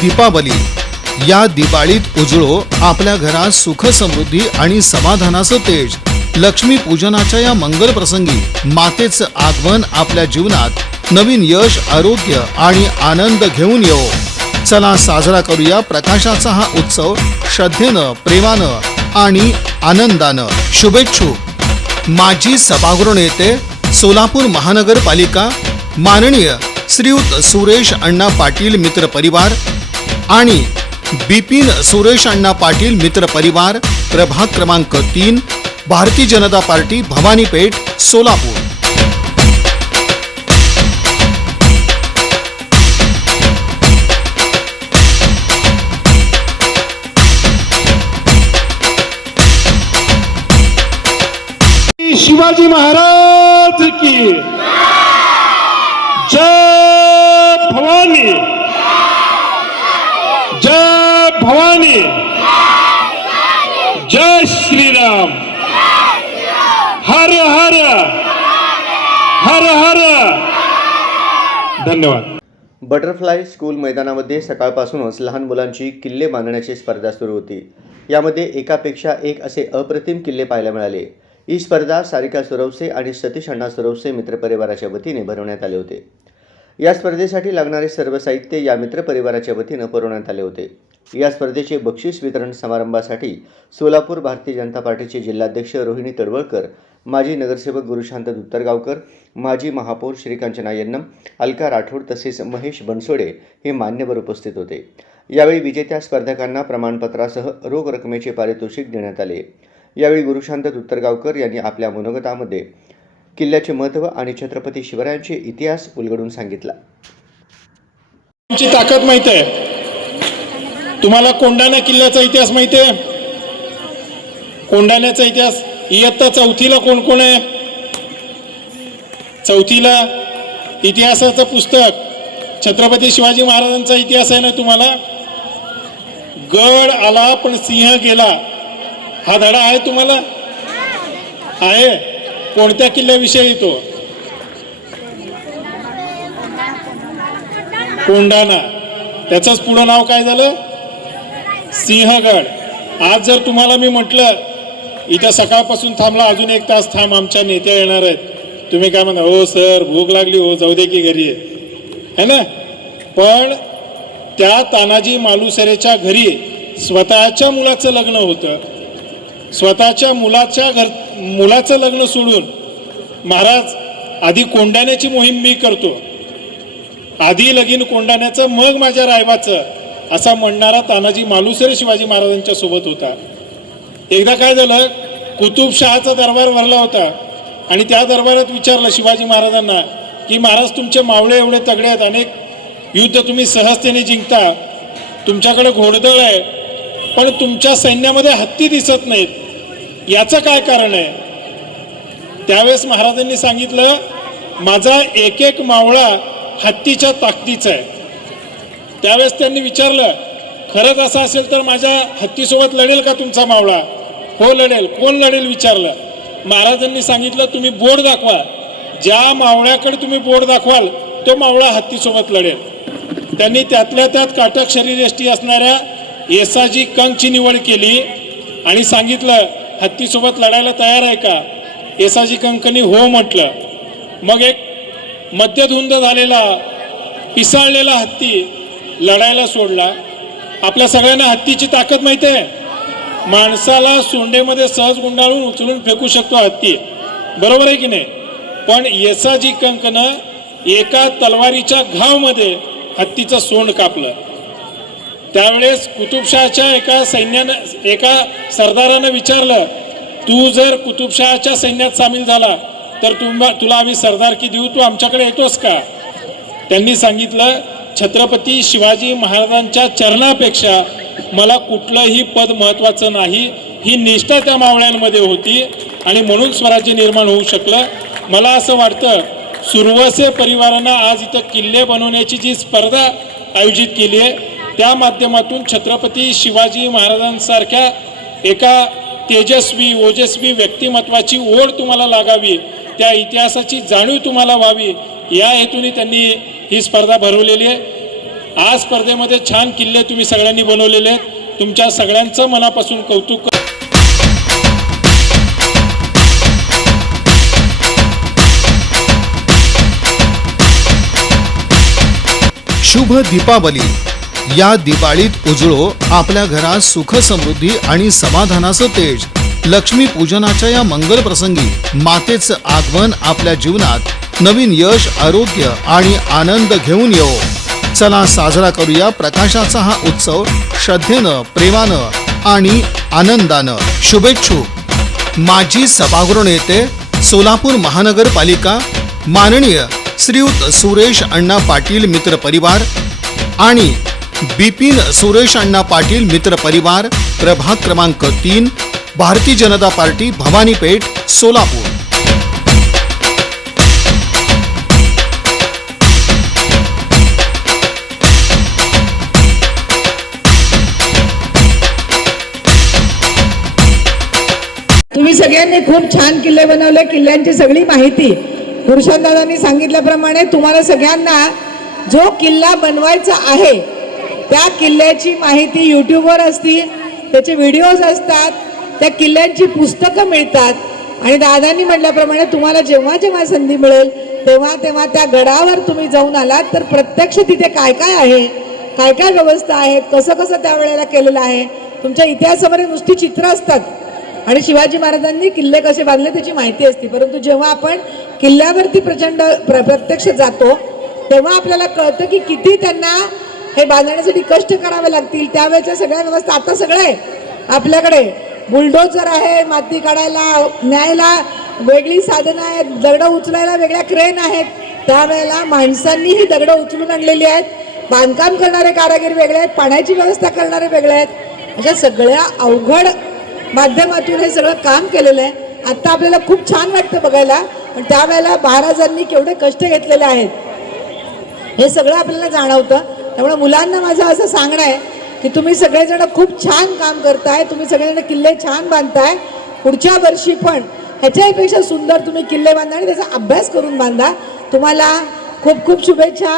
दीपावली. या दिवाळीत उजळो आपल्या घरात सुख समृद्धी आणि समाधानाचं तेज. लक्ष्मी पूजनाच्या या मंगल प्रसंगी मातेचं आगमन आपल्या जीवनात नवीन यश आरोग्य आणि आनंद घेऊन येऊ चला साजरा करूया प्रकाशाचा हा उत्सव श्रद्धेनं प्रेमानं आणि आनंदानं. शुभेच्छुक माजी सभागृह नेते सोलापूर महानगरपालिका माननीय श्रीयुत सुरेश अण्णा पाटील मित्र परिवार आणि बिपिन सुरेश अण्णा पाटील मित्र परिवार प्रभाग क्रमांक तीन भारतीय जनता पार्टी भवानीपेठ सोलापूर. शिवाजी महाराज की जय भवानी। धन्यवाद. बटरफ्लाय स्कूल मैदानामध्ये सकाळपासूनच लहान मुलांची किल्ले बांधण्याची स्पर्धा सुरू होती. यामध्ये एकापेक्षा एक असे अप्रतिम किल्ले पाहायला मिळाले. ही स्पर्धा सारिका सुरवसे आणि सतीश अण्णा सुरवसे मित्रपरिवाराच्या वतीने भरवण्यात आले होते. या स्पर्धेसाठी लागणारे सर्व साहित्य या मित्रपरिवाराच्या वतीनं पुरवण्यात आले होते. या स्पर्धेचे बक्षीस वितरण समारंभासाठी सोलापूर भारतीय जनता पार्टीचे जिल्हाध्यक्ष रोहिणी तडवळकर माजी नगरसेवक गुरुशांत दुत्तरगावकर माजी महापौर श्रीकांचना यन्नम अलका राठोड तसेच महेश बनसोडे हे मान्यवर उपस्थित होते. यावेळी विजेत्या स्पर्धकांना प्रमाणपत्रासह रोख रकमेचे पारितोषिक देण्यात आले. यावेळी गुरुशांत दुत्तरगावकर यांनी आपल्या मनोगतामध्ये किल्ल्याचे महत्त्व आणि छत्रपती शिवरायांचे इतिहास उलगडून सांगितला. आमची ताकद माहीत आहे. तुम्हाला कोंडाणा किल्ल्याचा इतिहास माहिती आहे? कोंडाण्याचा इतिहास इयत्ता चौथीला कोण कोण आहे? चौथीला इतिहासाचं पुस्तक. छत्रपती शिवाजी महाराजांचा इतिहास आहे ना तुम्हाला? गड आला पण सिंह गेला. हा धडा आहे तुम्हाला? आहे. कोणत्या किल्ल्याविषयी येतो कोंढाणा. त्याचंच पुढं नाव काय झालं? सिंहगड. आज जर तुम्हाला मी म्हटलं इथं सकाळपासून थांबला अजून एक तास थांब आमच्या नेत्या येणार आहेत. तुम्ही काय म्हणता हो सर भूक लागली हो जाऊ दे की घरी है ना? पण त्या तानाजी मालुसरेच्या घरी स्वतःच्या मुलाचं लग्न होतं. स्वतःच्या मुलाच्या घर मुलाचं लग्न सोडून महाराज आधी कोंडाण्याची मोहीम मी करतो. आधी लगीन कोंडाण्याचं मग माझ्या रायबाचं असा म्हणणारा तानाजी मालुसरे शिवाजी महाराजांच्या सोबत होता. एकदा काय झालं कुतुबशहाचा दरबार भरला होता आणि त्या दरबारात विचारलं शिवाजी महाराजांना की महाराज तुमचे मावळे एवढे तगडे आहेत अनेक युद्ध तुम्ही सहजतेने जिंकता तुमच्याकडे घोडदळ आहे पण तुमच्या सैन्यामध्ये हत्ती दिसत नाहीत. याचं काय कारण आहे? त्यावेळेस महाराजांनी सांगितलं माझा एक एक मावळा हत्तीच्या ताकदीचा आहे. त्यावेळेस त्यांनी विचारलं खरंच असं असेल तर माझ्या हत्तीसोबत लढेल का तुमचा मावळा? हो लढेल. कोण लढेल विचारलं? महाराजांनी सांगितलं तुम्ही बोर्ड दाखवा. ज्या मावळ्याकडे तुम्ही बोर्ड दाखवाल तो मावळा हत्तीसोबत लढेल. त्यांनी त्यातल्या त्यात काटक शरीरयष्टी असणाऱ्या येसाजी कंकची निवड केली आणि सांगितलं हत्तीसोबत लढायला तयार आहे का? येसाजी कंकनी हो म्हटलं. मग एक मध्यधुंद झालेला पिसाळलेला हत्ती लढायला सोडला. आपल्या सगळ्यांना हत्तीची ताकद माहिती आहे? माणसाला सोंडेमध्ये सहज गुंडाळून उचलून फेकू शकतो हत्ती. बरोबर आहे की नाही? पण येसाजी कंकनं एका तलवारीच्या घावमध्ये हत्तीचं सोंड कापलं. त्यावेळेस कुतुबशहाच्या एका सैन्यानं एका सरदारानं विचारलं तू जर कुतुबशहाच्या सैन्यात सामील झाला तर तुम्हा तुला आम्ही सरदारकी देऊ? तू आमच्याकडे येतोस का? त्यांनी सांगितलं छत्रपती शिवाजी महाराजांच्या चरणापेक्षा मला कुठलंही पद महत्त्वाचं नाही. ही निष्ठा त्या मावळ्यांमध्ये होती आणि म्हणून स्वराज्य निर्माण होऊ शकलं. मला असं वाटतं सुरवसे परिवारानं आज इथं किल्ले बनवण्याची जी स्पर्धा आयोजित केली आहे त्या माध्यमातून छत्रपती शिवाजी महाराजांसारख्या एका तेजस्वी ओजस्वी व्यक्तिमत्वाची ओढ तुम्हाला लागावी त्या इतिहासाची जाणीव तुम्हाला व्हावी या हेतूने त्यांनी ही स्पर्धा भरवलेली आहे. आज स्पर्धेमध्ये छान किल्ले तुम्ही सगळ्यांनी बनवलेले आहेत. तुमच्या सगळ्यांचं मनापासून कौतुक शुभ दीपावली. या दिवाळीत उजळो आपल्या घरात सुख समृद्धी आणि समाधानाचं तेज. लक्ष्मी पूजनाच्या या मंगल प्रसंगी मातेचं आगमन आपल्या जीवनात नवीन यश आरोग्य आणि आनंद घेऊन येऊ चला साजरा करूया प्रकाशाचा हा उत्सव श्रद्धेनं प्रेमानं आणि आनंदानं. शुभेच्छुक माजी सभागृह नेते सोलापूर महानगरपालिका माननीय श्रीयुत सुरेश अण्णा पाटील मित्र परिवार आणि बिपिन सुरेश अण्णा पाटील मित्र परिवार प्रभाग क्रमांक तीन भारतीय जनता पार्टी भवानीपेठ सोलापूर. तुम्ही सगळ्यांनी खूप छान किल्ले बनवले. किल्ल्यांची सगळी माहिती दादांनी सांगितल्याप्रमाणे तुम्हाला सगळ्यांना जो किल्ला बनवायचा आहे त्या किल्ल्याची माहिती यूट्यूबवर असती त्याचे व्हिडिओज असतात त्या किल्ल्यांची पुस्तकं मिळतात. आणि दादांनी म्हटल्याप्रमाणे तुम्हाला जेव्हा जेव्हा संधी मिळेल तेव्हा तेव्हा त्या गडावर तुम्ही जाऊन आलात तर प्रत्यक्ष तिथे काय काय आहे काय काय व्यवस्था आहेत कसं कसं त्यावेळेला केलेलं आहे तुमच्या इतिहासामध्ये नुसती चित्र असतात. आणि शिवाजी महाराजांनी किल्ले कसे बांधले त्याची माहिती असते. परंतु जेव्हा आपण किल्ल्यावरती प्रचंड प्र प्रत्यक्ष जातो तेव्हा आपल्याला कळतं की किती त्यांना हे बांधण्यासाठी कष्ट करावे लागतील. त्यावेळेच्या सगळ्या व्यवस्था आता सगळं आहे आपल्याकडे बुलडोजर आहे माती काढायला न्यायला वेगळी साधनं आहेत दगडं उचलायला वेगळ्या क्रेन आहेत. त्यावेळेला माणसांनी ही दगडं उचलून आणलेली आहेत. बांधकाम करणारे कारागीर वेगळे आहेत पाण्याची व्यवस्था करणारे वेगळे आहेत. अशा सगळ्या अवघड माध्यमातून हे सगळं काम केलेलं आहे. आत्ता आपल्याला खूप छान वाटतं बघायला. पण त्यावेळेला महाराजांनी केवढे कष्ट घेतलेले आहेत. हे सगळं आपल्याला जाणवतं. त्यामुळे मुलांना माझं असं सांगणं आहे की तुम्ही सगळेजण खूप छान काम करताय. तुम्ही सगळेजण किल्ले छान बांधताय. पुढच्या वर्षी पण ह्याच्याहीपेक्षा सुंदर तुम्ही किल्ले बांधा आणि त्याचा अभ्यास करून बांधा. तुम्हाला खूप खूप शुभेच्छा.